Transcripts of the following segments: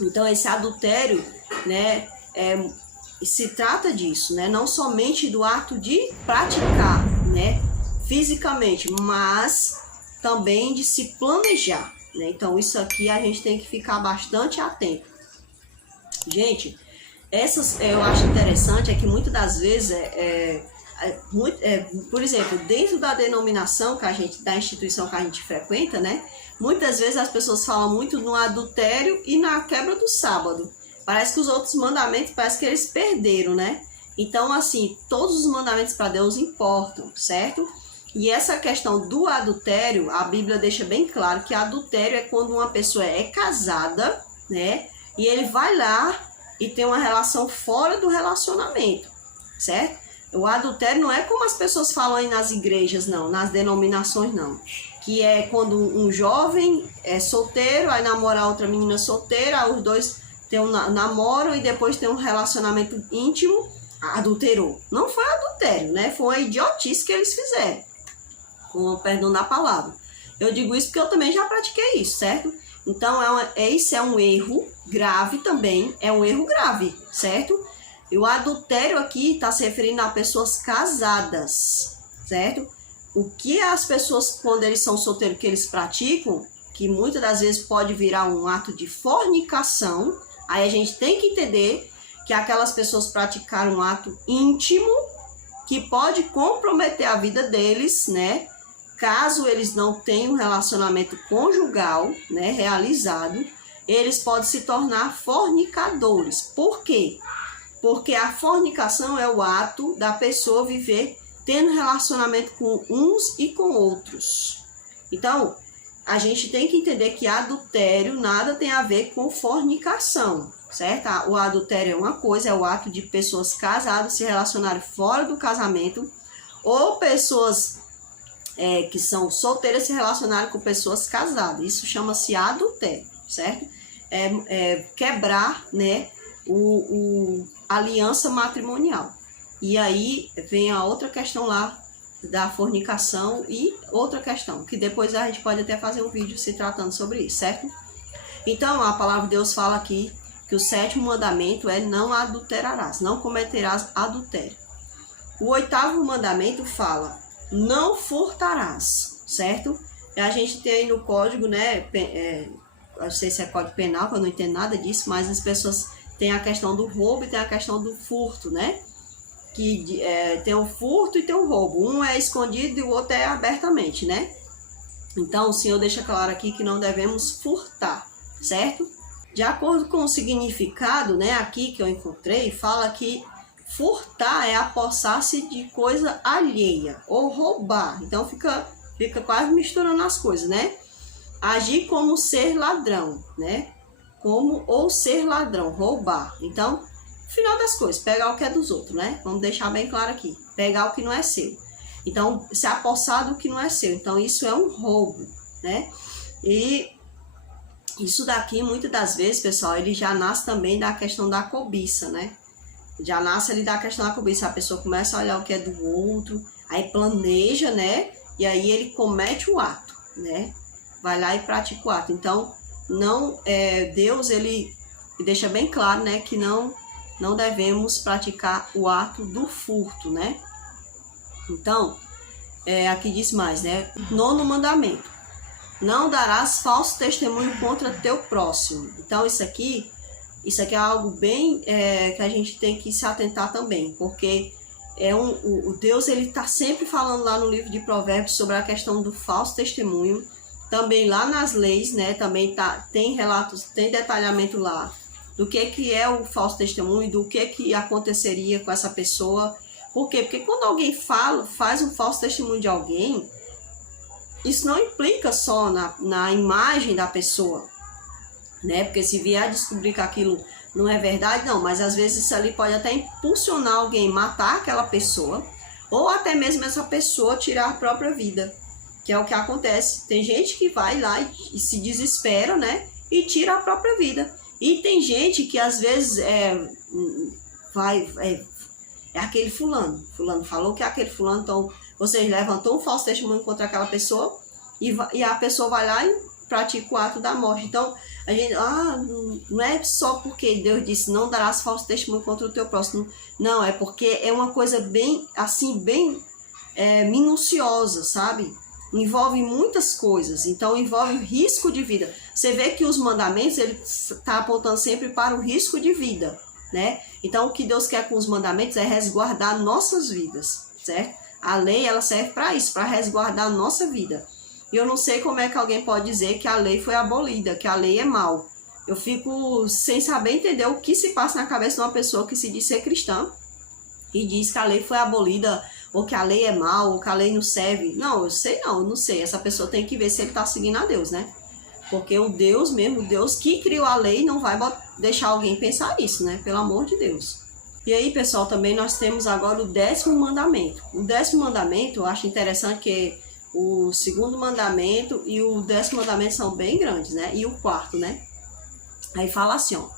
Então, esse adultério, né, se trata disso, né? Não somente do ato de praticar, né, fisicamente, mas também de se planejar, né? Então, isso aqui a gente tem que ficar bastante atento. Gente, eu acho interessante que muitas das vezes por exemplo, dentro da denominação da instituição que a gente frequenta, né? Muitas vezes as pessoas falam muito no adultério e na quebra do sábado. Parece que os outros mandamentos, parece que eles perderam, né? Então, assim, todos os mandamentos para Deus importam, certo? E essa questão do adultério, a Bíblia deixa bem claro que adultério é quando uma pessoa é casada, né? E ele vai lá e tem uma relação fora do relacionamento, certo? O adultério não é como as pessoas falam aí nas igrejas, não, nas denominações, não. Que é quando um jovem é solteiro, aí namora outra menina solteira, os dois namoram e depois tem um relacionamento íntimo, adulterou. Não foi adultério, né? Foi uma idiotice que eles fizeram, com o perdão da palavra. Eu digo isso porque eu também já pratiquei isso, certo? Então, isso é um erro grave também, é um erro grave, certo? E o adultério aqui está se referindo a pessoas casadas, certo? O que as pessoas, quando eles são solteiros, que eles praticam, que muitas das vezes pode virar um ato de fornicação, aí a gente tem que entender que aquelas pessoas praticaram um ato íntimo que pode comprometer a vida deles, né? Caso eles não tenham um relacionamento conjugal, né, realizado, eles podem se tornar fornicadores. Por quê? Porque a fornicação é o ato da pessoa viver tendo relacionamento com uns e com outros. Então, a gente tem que entender que adultério nada tem a ver com fornicação, certo? O adultério é uma coisa, é o ato de pessoas casadas se relacionarem fora do casamento, ou pessoas que são solteiras se relacionarem com pessoas casadas. Isso chama-se adultério, certo? Quebrar, né, a aliança matrimonial. E aí vem a outra questão lá da fornicação e outra questão, que depois a gente pode até fazer um vídeo se tratando sobre isso, certo? Então, a palavra de Deus fala aqui que o 7º mandamento é não adulterarás, não cometerás adultério. O 8º mandamento fala não furtarás, certo? A gente tem aí no código, né, não sei se é código penal, que eu não entendo nada disso, mas as pessoas têm a questão do roubo e tem a questão do furto, né? Que tem o furto e tem o roubo. Um é escondido e o outro é abertamente, né? Então, o Senhor deixa claro aqui que não devemos furtar, certo? De acordo com o significado, né, aqui que eu encontrei, fala que furtar é apossar-se de coisa alheia ou roubar. Então, fica quase misturando as coisas, né? Agir como ser ladrão, né? Ou ser ladrão, roubar. Então, final das coisas, pegar o que é dos outros, né? Vamos deixar bem claro aqui. Pegar o que não é seu. Então, se apossar do que não é seu. Então, isso é um roubo, né? E isso daqui, muitas das vezes, pessoal, ele já nasce também da questão da cobiça, né? Já nasce ali da questão da cobiça. A pessoa começa a olhar o que é do outro, aí planeja, né? E aí ele comete o ato, né? Vai lá e pratica o ato. Então, Deus, ele deixa bem claro, né? Que não devemos praticar o ato do furto, né? Então, aqui diz mais, né? 9º mandamento. Não darás falso testemunho contra teu próximo. Então, isso aqui é algo bem que a gente tem que se atentar também, porque o Deus, ele está sempre falando lá no livro de Provérbios sobre a questão do falso testemunho. Também lá nas leis, né? Também tem relatos, tem detalhamento lá do que é o falso testemunho, do que aconteceria com essa pessoa. Por quê? Porque quando alguém faz um falso testemunho de alguém, isso não implica só na imagem da pessoa, né? Porque se vier a descobrir que aquilo não é verdade, não, mas às vezes isso ali pode até impulsionar alguém a matar aquela pessoa, ou até mesmo essa pessoa tirar a própria vida, que é o que acontece. Tem gente que vai lá e se desespera, né? E tira a própria vida. E tem gente que às vezes é aquele fulano falou que é aquele fulano, então vocês levantam um falso testemunho contra aquela pessoa e a pessoa vai lá pratica o ato da morte. Então, a gente, não é só porque Deus disse, não darás falso testemunho contra o teu próximo. Não, é porque é uma coisa bem, assim, bem minuciosa, sabe? Envolve muitas coisas, então envolve o risco de vida. Você vê que os mandamentos, ele está apontando sempre para o risco de vida, né? Então, o que Deus quer com os mandamentos é resguardar nossas vidas, certo? A lei, ela serve para isso, para resguardar a nossa vida. E eu não sei como é que alguém pode dizer que a lei foi abolida, que a lei é mal. Eu fico sem saber entender o que se passa na cabeça de uma pessoa que se diz ser cristã e diz que a lei foi abolida, ou que a lei é mal, ou que a lei não serve. Não, eu não sei. Essa pessoa tem que ver se ele está seguindo a Deus, né? Porque o Deus mesmo, o Deus que criou a lei, não vai deixar alguém pensar isso, né? Pelo amor de Deus. E aí, pessoal, também nós temos agora o 10º mandamento. O 10º mandamento, eu acho interessante que o 2º mandamento e o 10º mandamento são bem grandes, né? E o 4º, né? Aí fala assim, ó.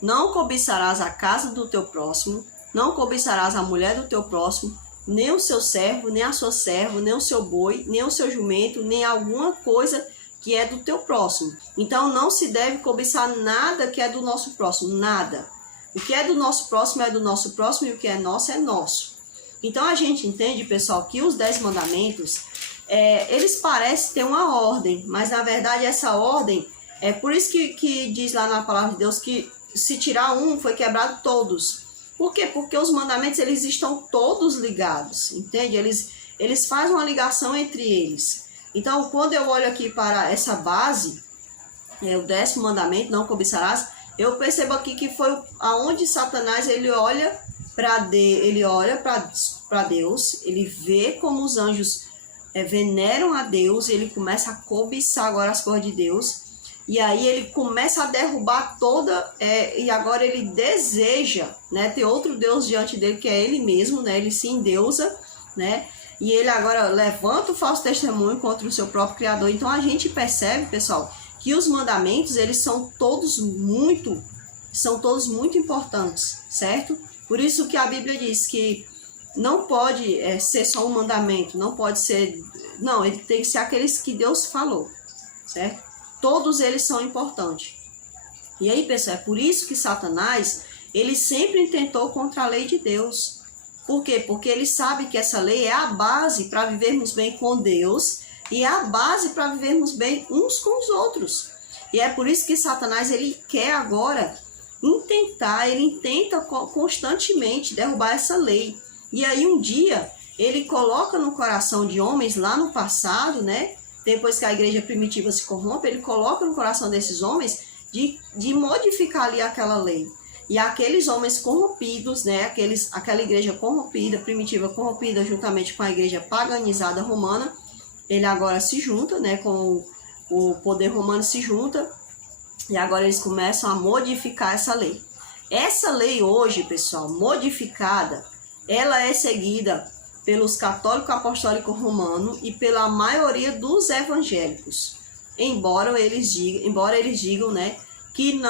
Não cobiçarás a casa do teu próximo, não cobiçarás a mulher do teu próximo, nem o seu servo, nem a sua serva, nem o seu boi, nem o seu jumento, nem alguma coisa que é do teu próximo. Então, não se deve cobiçar nada que é do nosso próximo, nada. O que é do nosso próximo é do nosso próximo e o que é nosso. Então, a gente entende, pessoal, que os 10 mandamentos, eles parecem ter uma ordem, mas, na verdade, essa ordem, é por isso que diz lá na palavra de Deus que se tirar um, foi quebrado todos. Por quê? Porque os mandamentos, eles estão todos ligados, entende? Eles fazem uma ligação entre eles. Então, quando eu olho aqui para essa base, o 10º mandamento, não cobiçarás, eu percebo aqui que foi aonde Satanás, ele olha para Deus, ele vê como os anjos veneram a Deus, ele começa a cobiçar agora as coisas de Deus, e aí ele começa a derrubar e agora ele deseja, né, ter outro Deus diante dele, que é ele mesmo, né, ele se endeusa, né, e ele agora levanta o falso testemunho contra o seu próprio Criador. Então a gente percebe, pessoal, que os mandamentos, eles são todos muito importantes, certo? Por isso que a Bíblia diz que não pode ser só um mandamento, ele tem que ser aqueles que Deus falou, certo? Todos eles são importantes. E aí, pessoal, é por isso que Satanás, ele sempre tentou contra a lei de Deus. Por quê? Porque ele sabe que essa lei é a base para vivermos bem com Deus e é a base para vivermos bem uns com os outros. E é por isso que Satanás, ele quer agora ele intenta constantemente derrubar essa lei. E aí um dia, ele coloca no coração de homens lá no passado, né? Depois que a igreja primitiva se corrompe, ele coloca no coração desses homens de modificar ali aquela lei. E aqueles homens corrompidos, né, aquela igreja corrompida, primitiva corrompida, juntamente com a igreja paganizada romana, ele agora se junta, né, com o poder romano se junta, e agora eles começam a modificar essa lei. Essa lei hoje, pessoal, modificada, ela é seguida pelos católicos apostólicos romanos e pela maioria dos evangélicos, embora eles digam, né, que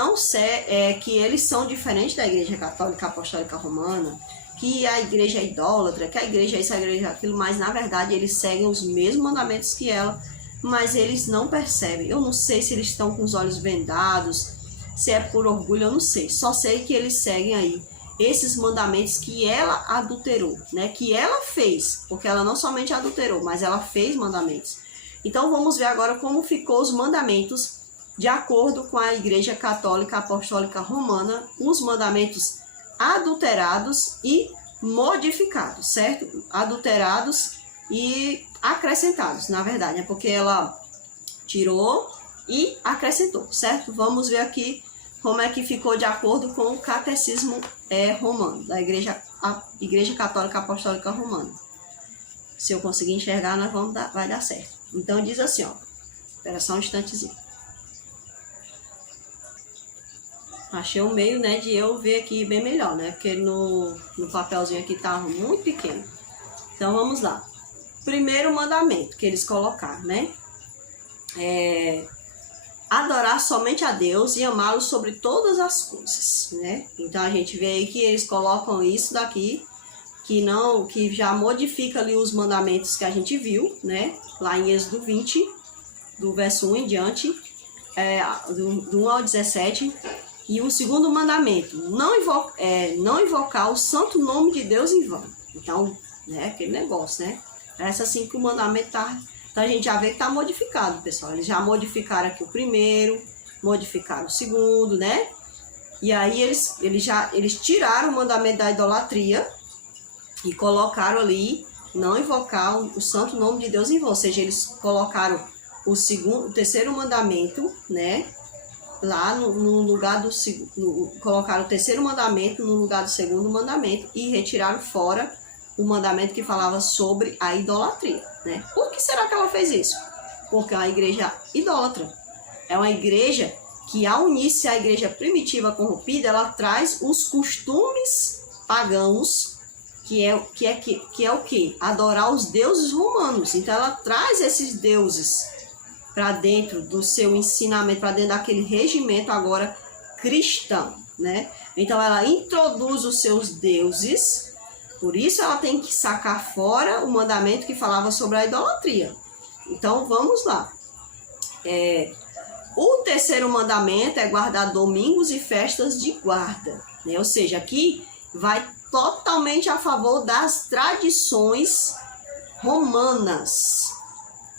eles são diferentes da igreja católica apostólica romana, que a igreja é idólatra, que a igreja é isso, a igreja é aquilo, mas na verdade eles seguem os mesmos mandamentos que ela, mas eles não percebem. Eu não sei se eles estão com os olhos vendados, se é por orgulho, eu não sei. Só sei que eles seguem aí esses mandamentos que ela adulterou, né? Que ela fez, porque ela não somente adulterou, mas ela fez mandamentos. Então vamos ver agora como ficou os mandamentos de acordo com a Igreja Católica Apostólica Romana, os mandamentos adulterados e modificados, certo? Adulterados e acrescentados, na verdade, né? Porque ela tirou e acrescentou, certo? Vamos ver aqui como é que ficou de acordo com o catecismo romano, da Igreja Católica Apostólica Romana. Se eu conseguir enxergar, vai dar certo. Então diz assim, ó, espera só um instantezinho. Achei um meio, né, de eu ver aqui bem melhor, né, porque no papelzinho aqui tá muito pequeno. Então vamos lá. Primeiro mandamento que eles colocaram, né, adorar somente a Deus e amá-lo sobre todas as coisas, né? Então a gente vê aí que eles colocam isso daqui, que já modifica ali os mandamentos que a gente viu, né? Lá em Êxodo 20, do verso 1 em diante, do 1 ao 17. E o segundo mandamento, não invocar o santo nome de Deus em vão. Então, né, aquele negócio, né? Parece assim que o mandamento tá, então a gente já vê que está modificado, pessoal. Eles já modificaram aqui o primeiro, modificaram o segundo, né? E aí eles tiraram o mandamento da idolatria e colocaram ali, não invocar o santo nome de Deus em vão. Ou seja, eles colocaram o terceiro mandamento, né? Lá no lugar do segundo, colocaram o terceiro mandamento no lugar do segundo mandamento e retiraram fora o mandamento que falava sobre a idolatria, né? Por que será que ela fez isso? Porque é uma igreja idólatra. É uma igreja que, ao unir-se à igreja primitiva corrompida, ela traz os costumes pagãos, que é o quê? Adorar os deuses romanos. Então ela traz esses deuses para dentro do seu ensinamento, para dentro daquele regimento agora cristão, né? Então ela introduz os seus deuses, por isso ela tem que sacar fora o mandamento que falava sobre a idolatria. Então vamos lá. O terceiro mandamento é guardar domingos e festas de guarda, né? Ou seja, aqui vai totalmente a favor das tradições romanas.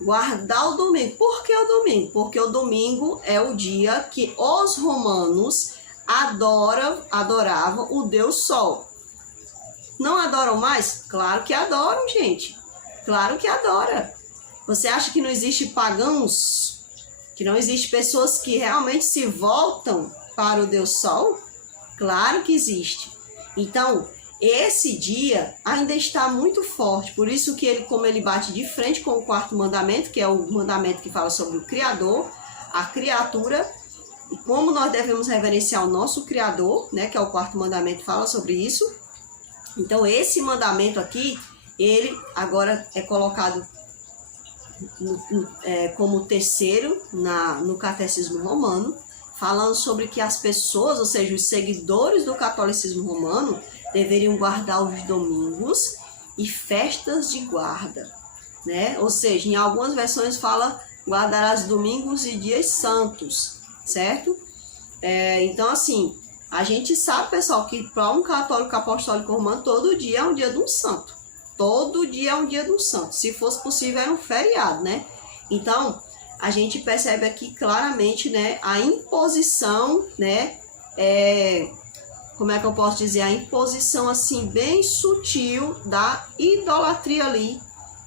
Guardar o domingo. Por que o domingo? Porque o domingo é o dia que os romanos adoravam o Deus Sol. Não adoram mais? Claro que adoram, gente. Claro que adora. Você acha que não existe pagãos? Que não existe pessoas que realmente se voltam para o Deus Sol? Claro que existe. Então, esse dia ainda está muito forte, por isso que como ele bate de frente com o quarto mandamento, que é o mandamento que fala sobre o Criador, a criatura, e como nós devemos reverenciar o nosso Criador, né, que é o quarto mandamento, fala sobre isso. Então esse mandamento aqui, ele agora é colocado como terceiro no catecismo romano, falando sobre que as pessoas, ou seja, os seguidores do catolicismo romano, deveriam guardar os domingos e festas de guarda, né? Ou seja, em algumas versões fala guardar os domingos e dias santos, certo? Então, assim, a gente sabe, pessoal, que para um católico apostólico romano, todo dia é um dia de um santo. Todo dia é um dia de um santo. Se fosse possível, era um feriado, né? Então, a gente percebe aqui claramente, né, a imposição, né, como é que eu posso dizer, a imposição assim bem sutil da idolatria ali,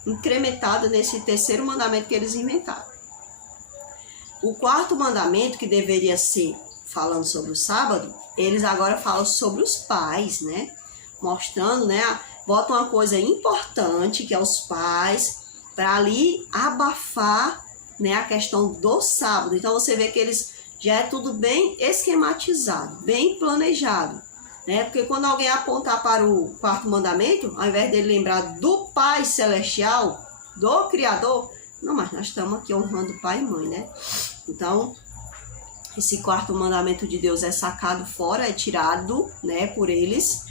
incrementada nesse terceiro mandamento que eles inventaram. O quarto mandamento, que deveria ser falando sobre o sábado, eles agora falam sobre os pais, né, mostrando, né, botam uma coisa importante, que é os pais, para ali abafar, né, a questão do sábado. Então você vê que eles já é tudo bem esquematizado, bem planejado, né? Porque quando alguém apontar para o quarto mandamento, ao invés dele lembrar do Pai Celestial, do Criador, não, mas nós estamos aqui honrando pai e mãe, né? Então, esse quarto mandamento de Deus é sacado fora, é tirado, né, por eles,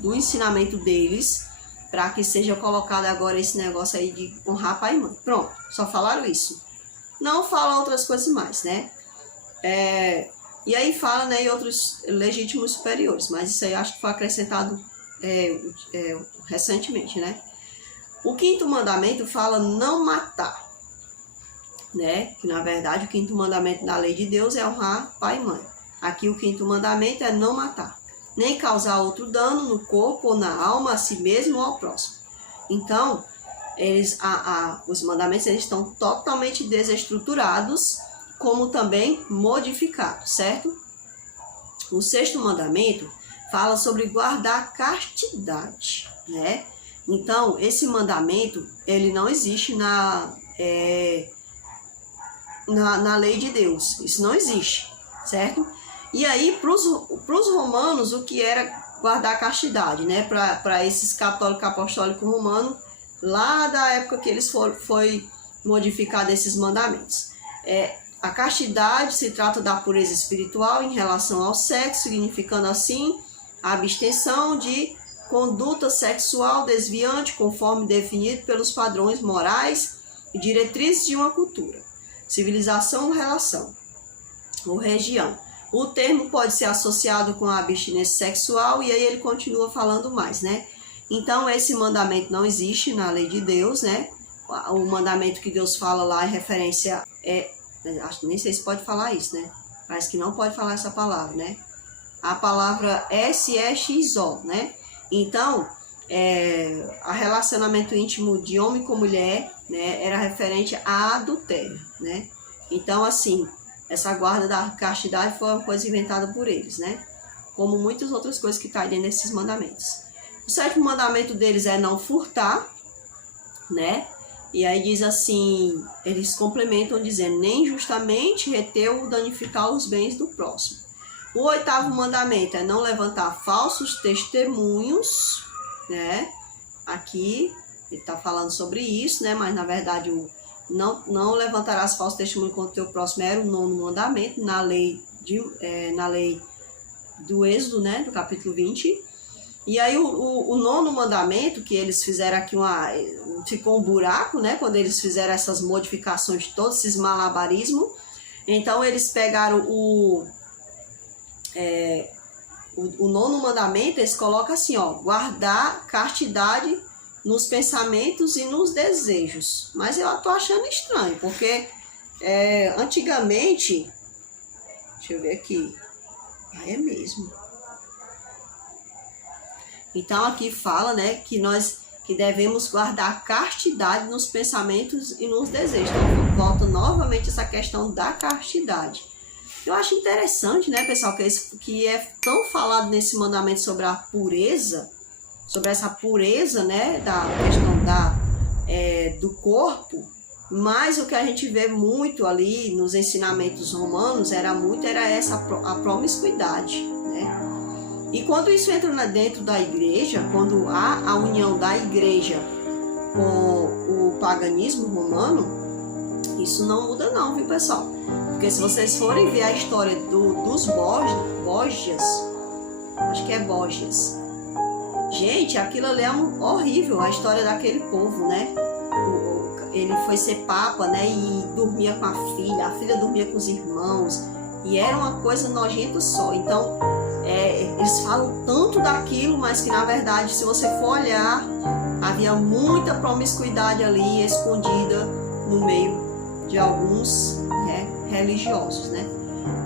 do ensinamento deles, para que seja colocado agora esse negócio aí de honrar pai e mãe. Pronto, só falaram isso. Não fala outras coisas mais, né? E aí fala, né, em outros legítimos superiores, mas isso aí acho que foi acrescentado recentemente, né? O quinto mandamento fala não matar, né? Que na verdade o quinto mandamento da lei de Deus é honrar pai e mãe. Aqui o quinto mandamento é não matar, nem causar outro dano no corpo ou na alma, a si mesmo ou ao próximo. Então, os mandamentos eles estão totalmente desestruturados, como também modificados, certo? O sexto mandamento fala sobre guardar a castidade, né? Então, esse mandamento, ele não existe na lei de Deus. Isso não existe, certo? E aí, para os romanos, o que era guardar a castidade, né? Para esses católicos apostólicos romanos, lá da época que eles foi modificado esses mandamentos. A castidade se trata da pureza espiritual em relação ao sexo, significando assim a abstenção de conduta sexual desviante, conforme definido pelos padrões morais e diretrizes de uma cultura. civilização ou relação, ou região. O termo pode ser associado com a abstinência sexual, e aí ele continua falando mais, né? Então, esse mandamento não existe na lei de Deus, né? O mandamento que Deus fala lá em referência acho, nem sei se pode falar isso, né? Parece que não pode falar essa palavra, né? A palavra SEXO, né? Então, a relacionamento íntimo de homem com mulher, né, era referente a adultério, né? Então, assim, essa guarda da castidade foi uma coisa inventada por eles, né? Como muitas outras coisas que estão dentro desses mandamentos. O sétimo mandamento deles é não furtar, né? E aí diz assim, eles complementam dizendo, nem justamente reter ou danificar os bens do próximo. O oitavo mandamento é não levantar falsos testemunhos, né? Aqui ele está falando sobre isso, né? Mas na verdade não levantarás falsos testemunhos contra o teu próximo era o nono mandamento na lei do Êxodo, né? Do capítulo 20. E aí o nono mandamento, que eles fizeram aqui ficou um buraco, né? Quando eles fizeram essas modificações, todos esses malabarismos. Então eles pegaram o nono mandamento, eles colocam assim, ó, guardar castidade nos pensamentos e nos desejos. Mas eu tô achando estranho, porque antigamente, deixa eu ver aqui, é mesmo. Então aqui fala, né, que nós devemos guardar castidade nos pensamentos e nos desejos. Então volta novamente essa questão da castidade. Eu acho interessante, né, pessoal, que é tão falado nesse mandamento sobre a pureza, sobre essa pureza, né, da questão do corpo, mas o que a gente vê muito ali nos ensinamentos romanos era essa a promiscuidade, né? E quando isso entra dentro da igreja, quando há a união da igreja com o paganismo romano, isso não muda não, viu, pessoal? Porque se vocês forem ver a história dos Borgias, acho que é Borgias, gente, aquilo ali é horrível, a história daquele povo, né? Ele foi ser papa, né? E dormia com a filha dormia com os irmãos, e era uma coisa nojenta só. Então, eles falam tanto daquilo, mas que na verdade, se você for olhar, havia muita promiscuidade ali escondida no meio de alguns religiosos, né?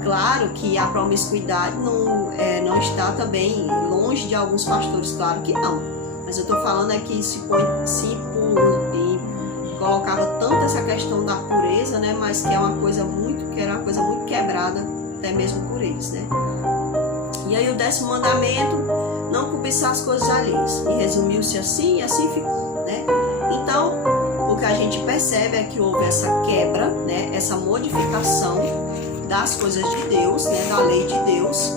Claro que a promiscuidade não está também longe de alguns pastores, claro que não. Mas eu estou falando que colocava tanto essa questão da pureza, né? Mas que era uma coisa muito quebrada, até mesmo por eles, né? E aí o 10º mandamento, não cobiçar as coisas alheias. E resumiu-se assim, e assim ficou, né? Então, o que a gente percebe é que houve essa quebra, né? Essa modificação das coisas de Deus, né? Da lei de Deus.